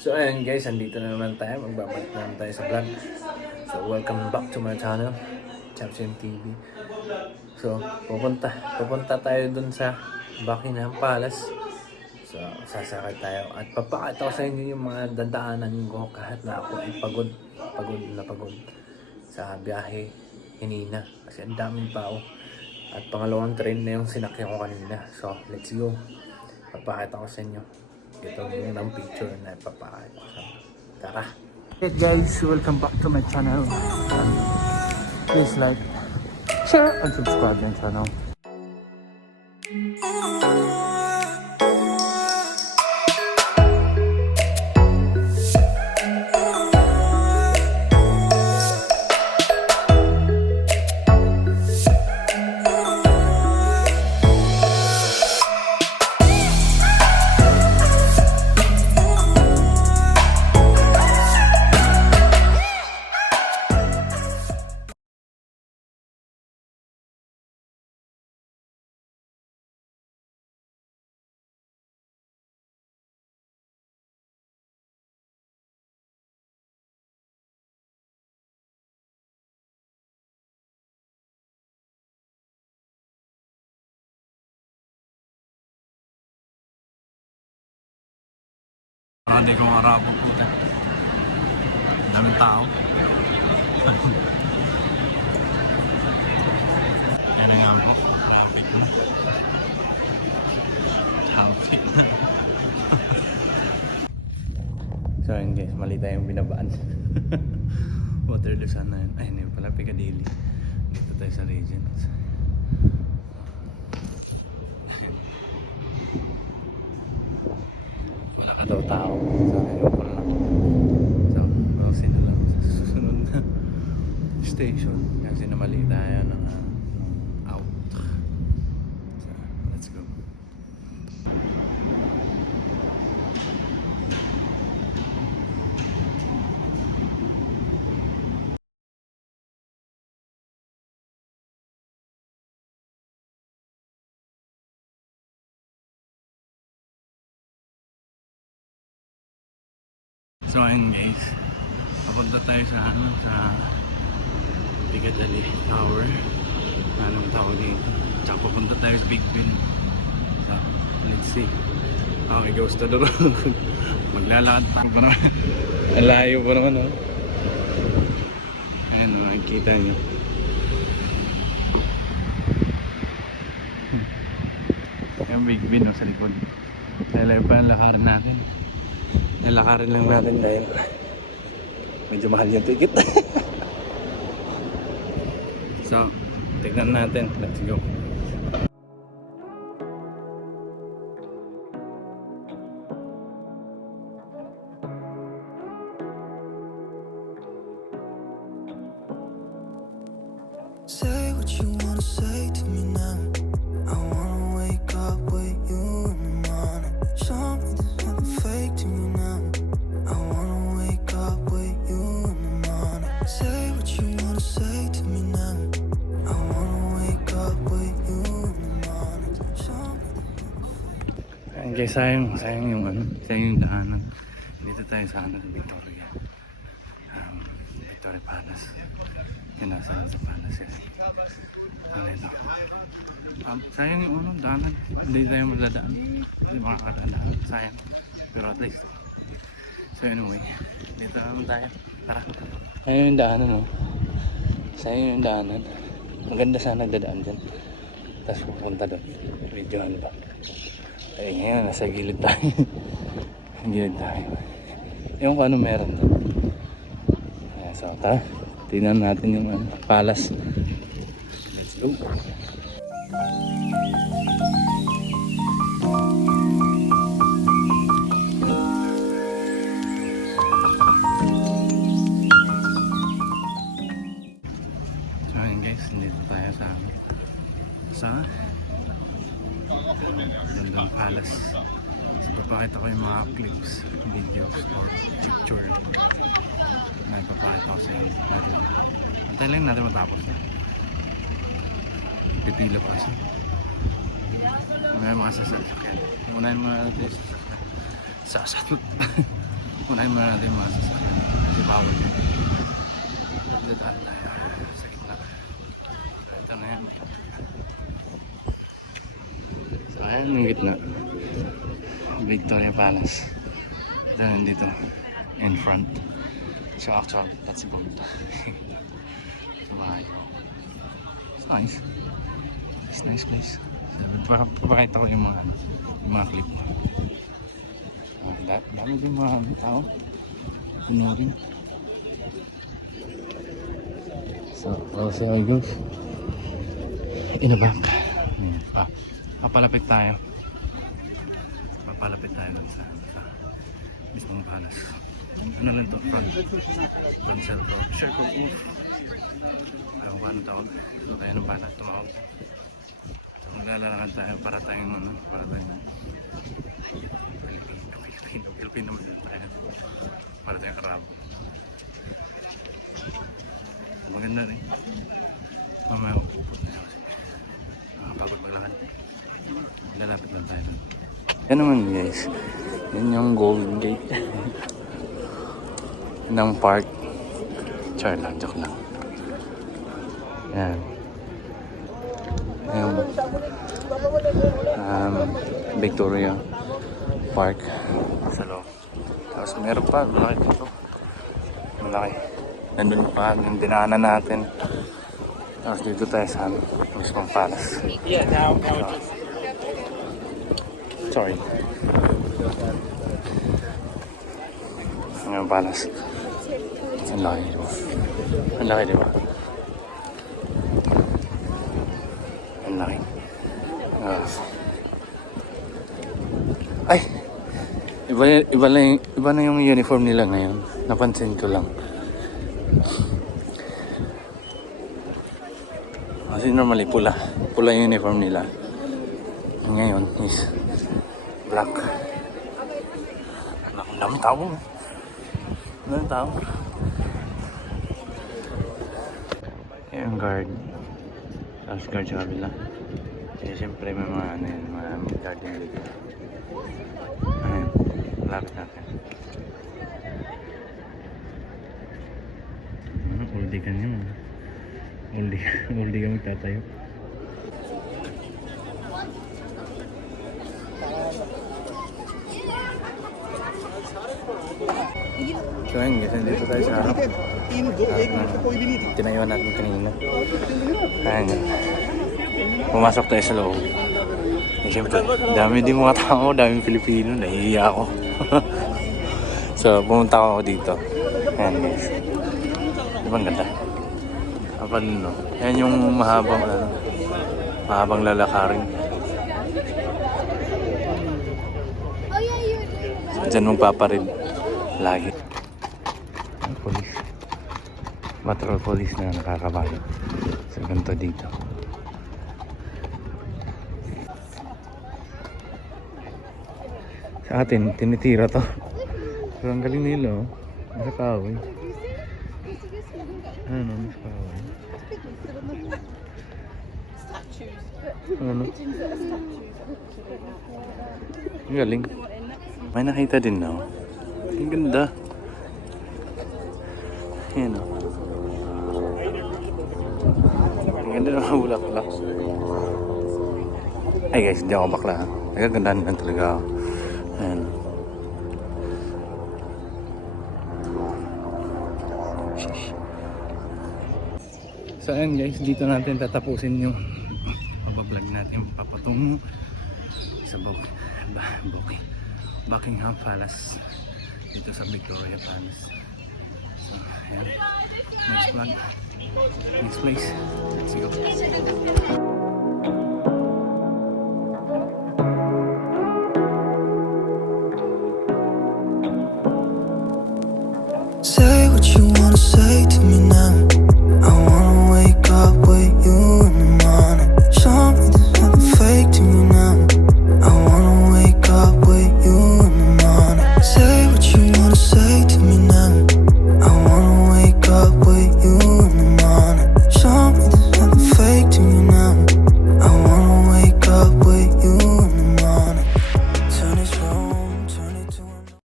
So ayan guys, andito na naman tayo. Magbabalik na naman tayo sa vlog. So welcome back to my channel, Champion TV. So pupunta tayo dun sa Buckingham Palace. So sasakay tayo at papakita ko sa inyo yung mga dadaanan ko kahit na ako ay pagod sa biyahe hinina kasi ang daming tao. At pangalawang train na yung sinakyan ko kanina. So let's go. Papakita ko sa inyo. Ito yung ng picture na ipapakita ko sa inyo. Tara! Hey guys, welcome back to my channel. Please like, share, and subscribe my channel. Hindi ko marap po puta. Daming tao. Yan na nga po. Traffic na. Traffic na. So yun guys, mali tayong binabaan. Waterloo sana yun. Ay, hindi pala Piccadilly. Dito tayo sa Regents. Wala ka daw tao. So, ayun ko lang. So, browsing na lang sa susunod na station. Kasi namali tayo ng out. So, let's go. So ayun guys, papunta tayo sa Piccadilly Tower. Anong tawag dito? Tsaka papunta tayo sa Big Ben. So, let's see. Okay, goes to the road. Maglalakad tayo pa naman. Ang layo pa naman, oh. Ayun, nakikita nyo. Yung Big Ben, oh, sa likod. Layo pa ang lakarin natin. Nalakarin lang natin dahil medyo mahal yung ticket. So, tignan natin. Let's go. Say what you wanna say to me now. I wanna wake up with you in the morning. Show me there's nothing fake to me now. I wanna wake up with you in the morning. Say what you wanna say to me now. I wanna wake up with you in the morning. Show me there's nothing fake. Ayun guys, sayang yung daanan. Dito tayo sa Victoria. Victoria Palace. Yan nasa Palace yan. Ano ito? Sayang yung daanan. Hindi tayo maladaan. Hindi makakadaan. Sayang. Pero at least. So anyway, dito naman tayo. Tara. Ayun yung daanan, oh. Sayang yung daanan. Maganda sana nagdadaan dyan. Tapos pupunta doon. Medyo ano ba? Ay ngayon, nasa gilid tayo. Gilid tayo. Yung kung ano meron doon. Ayan, so tara. Tingnan natin yung palace. Let's go. So ayun guys, dito tayo sa London Palace. So papakita ko yung mga clips, videos, or picture na ipapakita ko sa inyo. Antay lang natin matapos na. Pipila pa siya. Mga sasakyan. Muna yung mga sasakyan. Unahin muna natin yung mga sasakyan. Kasi bawal yun. Dadaan tayo sa gitna. Ito na yan. So ayan yung gitna. Victoria Palace. Ito nandito. In front. So actually, that's about it. So bahay ko. It's nice. It's a nice place. So, papakita ko yung mga clip. Dami din mga tao. Puno rin. So, we'll see how it goes. In the back. Papalapit tayo. Papalapit tayo dun sa mismong palace. Ano lang to? Front circle. Circle roof. Ayaw ko ano tawag. So, kaya ng palace tumawag. So, maglalakad tayo para tayong Pilipino naman tayo. Para tayong karabo. Maganda rin. Mamaya upupot na yun kasi nakapagod maglakad. Lalapit lang tayo doon. Yan naman guys. Yan yung Golden Gate. ng park. Char lang, joke lang. Yan. Yung Victoria Park sa loob. Tapos meron pa, malaki dito. Malaki. Nandun pa, yung dinaanan natin. Tapos dito tayo sa mismong palace. Sorry. Ang palace. Ang laki, diba? Ang laki, diba? Ang laki. Ay! Iba na yung uniform nila ngayon. Napansin ko lang. Kasi normally pula. Pula yung uniform nila. Ngayon is black. Ang dami tao. Ang dami tao. Yung guard. Tapos guard sa kabila. Kasi siyempre may mga ano yun, mga guard yung dito. Ayun, malapit natin. Oldie ka niyo. Oldie ka magtatayo. So ayun guys, nandito tayo sa harap. Tinayuan natin kanina. Ayun. Pumasok tayo sa loob. Eh siyempre, dami din mga tao, daming Pilipino, nahihiya ako. So pumunta ako dito. Ayan guys. Diba ang ganda? Kapal no? Ayan yung mahabang lalakarin. So dyan magpaparid lagi. Ang police. Patrol police na nakakabayo. So ganito dito. Sa atin, tinitira to. Pero ang galing nila, oh. Nasa kahoy. Ano, nasa kahoy. Ano? Ang galing. May nakita din na, oh. Ang ganda. Ayan, oh. Ang ganda ng bulak-bulak. Ay guys, hindi ako bakla, ha. Nagagandaan lang talaga ako. Ayan. So ayan guys, dito natin tatapusin yung pag-vlog natin papatungo sa Buckingham Palace dito sa Victoria Palace. So ayan, next vlog, next place, let's go. Say what you wanna say